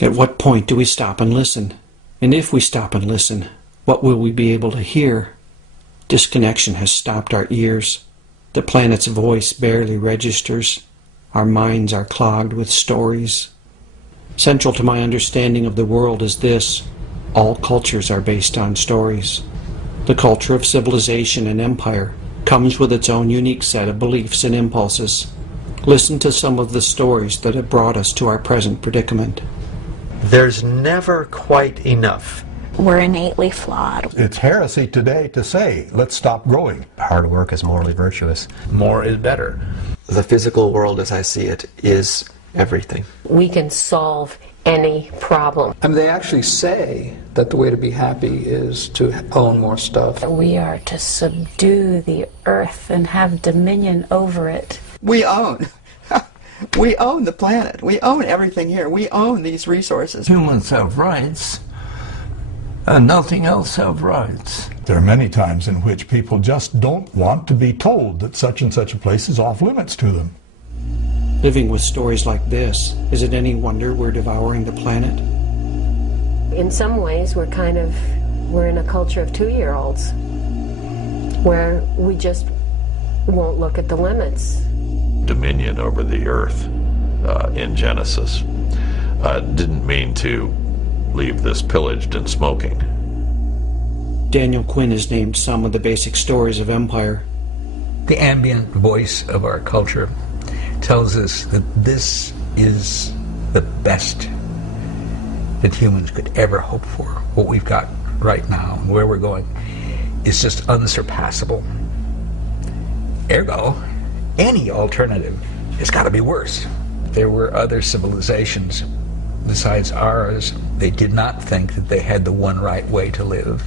At what point do we stop and listen? And if we stop and listen, what will we be able to hear? Disconnection has stopped our ears. The planet's voice barely registers. Our minds are clogged with stories. Central to my understanding of the world is this: all cultures are based on stories. The culture of civilization and empire comes with its own unique set of beliefs and impulses. Listen to some of the stories that have brought us to our present predicament. There's never quite enough. We're innately flawed. It's heresy today to say, let's stop growing. Hard work is morally virtuous. More is better. The physical world as I see it is everything. We can solve any problem. I mean, they actually say that the way to be happy is to own more stuff. We are to subdue the earth and have dominion over it. We own. We own the planet. We own everything here. We own these resources. Humans have rights, and nothing else have rights. There are many times in which people just don't want to be told that such and such a place is off limits to them. Living with stories like this, is it any wonder we're devouring the planet? In some ways, we're in a culture of 2-year-olds where we just won't look at the limits. Dominion over the earth in Genesis didn't mean to leave this pillaged and smoking. Daniel Quinn has named some of the basic stories of empire. The ambient voice of our culture tells us that this is the best that humans could ever hope for. What we've got right now and where we're going is just unsurpassable. Ergo, any alternative has got to be worse. There were other civilizations besides ours. They did not think that they had the one right way to live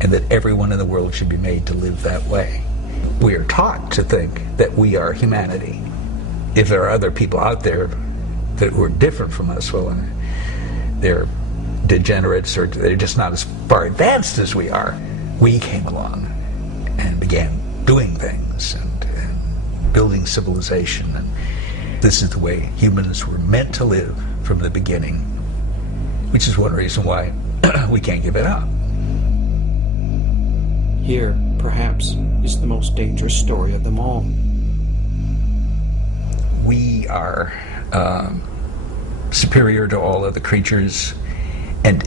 and that everyone in the world should be made to live that way. We are taught to think that we are humanity. If there are other people out there that were different from us, well, they're degenerates or they're just not as far advanced as we are. We came along and began doing things and building civilization, and this is the way humans were meant to live from the beginning, which is one reason why we can't give it up. Here, perhaps, is the most dangerous story of them all. We are superior to all other creatures, and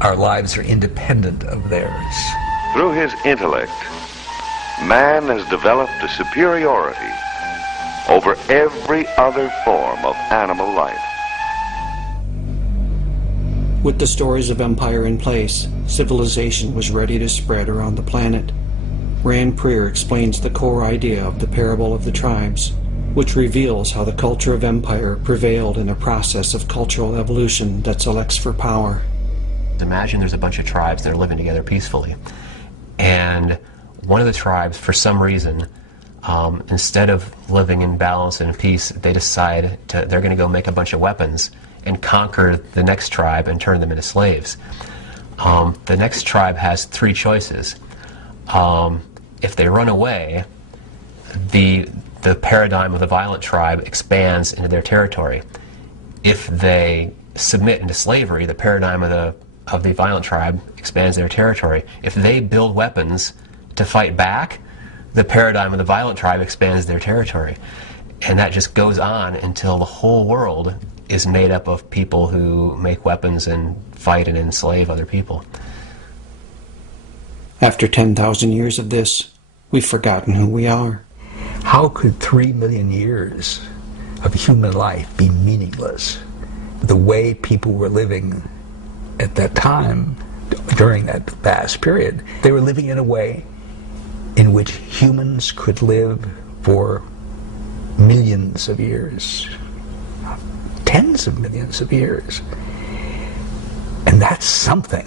our lives are independent of theirs. Through his intellect, man has developed a superiority over every other form of animal life. With the stories of empire in place, civilization was ready to spread around the planet. Rand Prier explains the core idea of the parable of the tribes, which reveals how the culture of empire prevailed in a process of cultural evolution that selects for power. Imagine there's a bunch of tribes that are living together peacefully, and one of the tribes, for some reason, instead of living in balance and peace, they decide they're going to go make a bunch of weapons and conquer the next tribe and turn them into slaves. The next tribe has 3 choices. If they run away, the paradigm of the violent tribe expands into their territory. If they submit into slavery, the paradigm of the violent tribe expands their territory. If they build weapons to fight back, the paradigm of the violent tribe expands their territory. And that just goes on until the whole world is made up of people who make weapons and fight and enslave other people. After 10,000 years of this, we've forgotten who we are. How could 3 million years of human life be meaningless? The way people were living at that time, during that vast period, they were living in a way in which humans could live for millions of years, tens of millions of years. And that's something.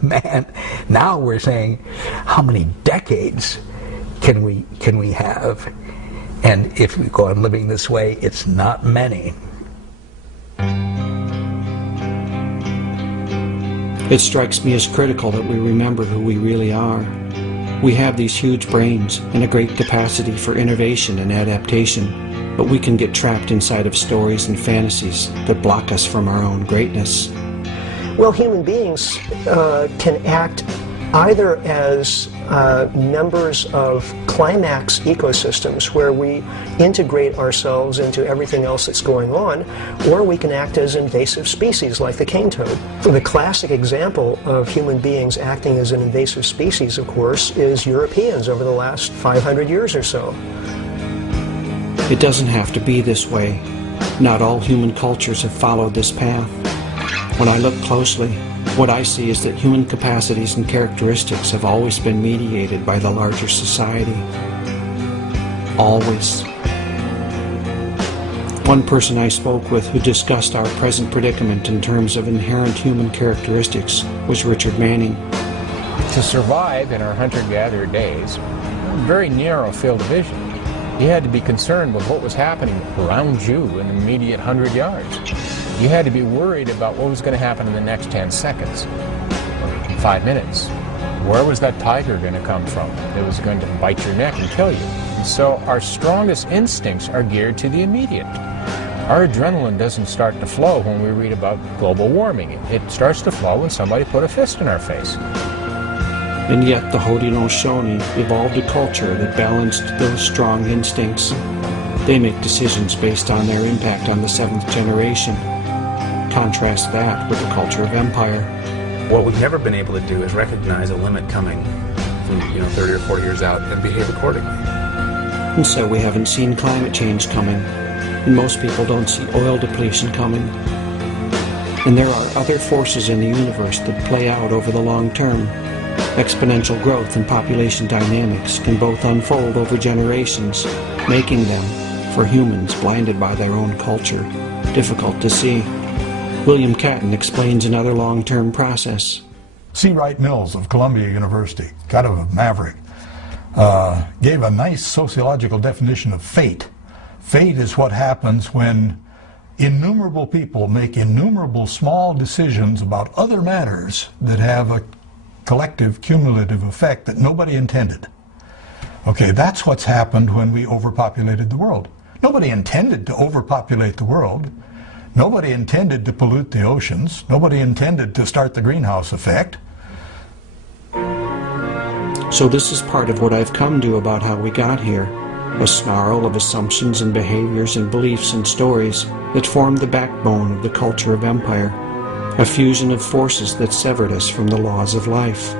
Man, now we're saying, how many decades can we have? And if we go on living this way, it's not many. It strikes me as critical that we remember who we really are. We have these huge brains and a great capacity for innovation and adaptation. but we can get trapped inside of stories and fantasies that block us from our own greatness. Well, human beings can act either as members of climax ecosystems where we integrate ourselves into everything else that's going on, or we can act as invasive species like the cane toad. The classic example of human beings acting as an invasive species, of course, is Europeans over the last 500 years or so. It doesn't have to be this way. Not all human cultures have followed this path. When I look closely, what I see is that human capacities and characteristics have always been mediated by the larger society. Always. One person I spoke with who discussed our present predicament in terms of inherent human characteristics was Richard Manning. To survive in our hunter-gatherer days, a very narrow field of vision. You had to be concerned with what was happening around you in the immediate 100 yards. You had to be worried about what was going to happen in the next 10 seconds, 5 minutes. Where was that tiger going to come from that was going to bite your neck and kill you? And so our strongest instincts are geared to the immediate. Our adrenaline doesn't start to flow when we read about global warming. It starts to flow when somebody put a fist in our face. And yet the Haudenosaunee evolved a culture that balanced those strong instincts. They make decisions based on their impact on the 7th generation. Contrast that with the culture of empire. What we've never been able to do is recognize a limit coming from 30 or 40 years out and behave accordingly. And so we haven't seen climate change coming, and most people don't see oil depletion coming. And there are other forces in the universe that play out over the long term. Exponential growth and population dynamics can both unfold over generations, making them, for humans blinded by their own culture, difficult to see. William Catton explains another long-term process. C. Wright Mills of Columbia University, kind of a maverick, gave a nice sociological definition of fate. Fate is what happens when innumerable people make innumerable small decisions about other matters that have a collective cumulative effect that nobody intended. Okay, that's what's happened when we overpopulated the world. Nobody intended to overpopulate the world. Nobody intended to pollute the oceans. Nobody intended to start the greenhouse effect. So this is part of what I've come to about how we got here. A snarl of assumptions and behaviors and beliefs and stories that formed the backbone of the culture of empire. A fusion of forces that severed us from the laws of life.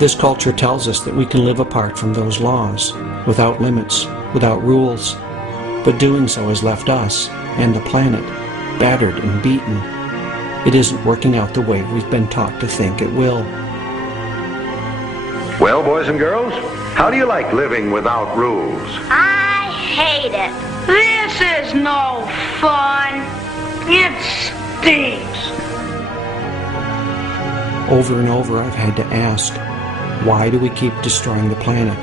This culture tells us that we can live apart from those laws, without limits, without rules. But doing so has left us, and the planet, battered and beaten. It isn't working out the way we've been taught to think it will. Well, boys and girls, how do you like living without rules? I hate it. This is no fun. It stinks. Over and over I've had to ask, why do we keep destroying the planet,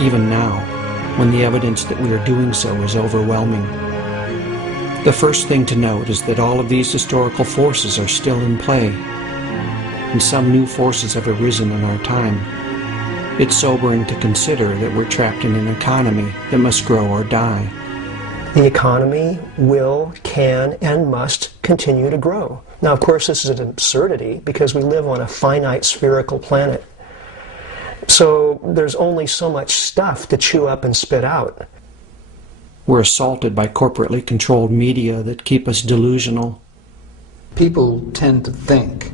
even now, when the evidence that we are doing so is overwhelming? The first thing to note is that all of these historical forces are still in play, and some new forces have arisen in our time. It's sobering to consider that we're trapped in an economy that must grow or die. The economy will, can, and must continue to grow. Now, of course, this is an absurdity because we live on a finite spherical planet. So there's only so much stuff to chew up and spit out. We're assaulted by corporately controlled media that keep us delusional. People tend to think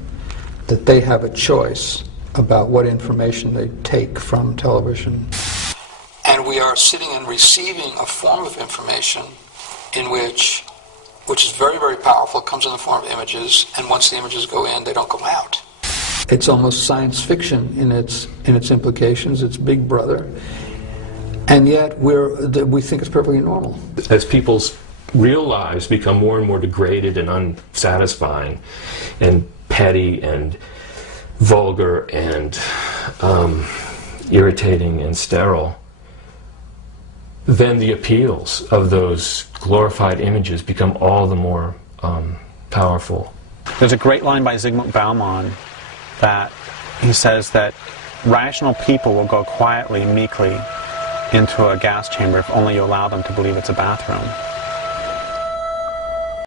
that they have a choice about what information they take from television. And we are sitting and receiving a form of information in which is very, very powerful, comes in the form of images, and once the images go in, they don't come out. It's almost science fiction in its implications. It's Big Brother. And yet we think it's perfectly normal. As people's real lives become more and more degraded and unsatisfying and petty and vulgar and irritating and sterile, then the appeals of those glorified images become all the more powerful. There's a great line by Zygmunt Bauman that he says that rational people will go quietly, meekly into a gas chamber if only you allow them to believe it's a bathroom.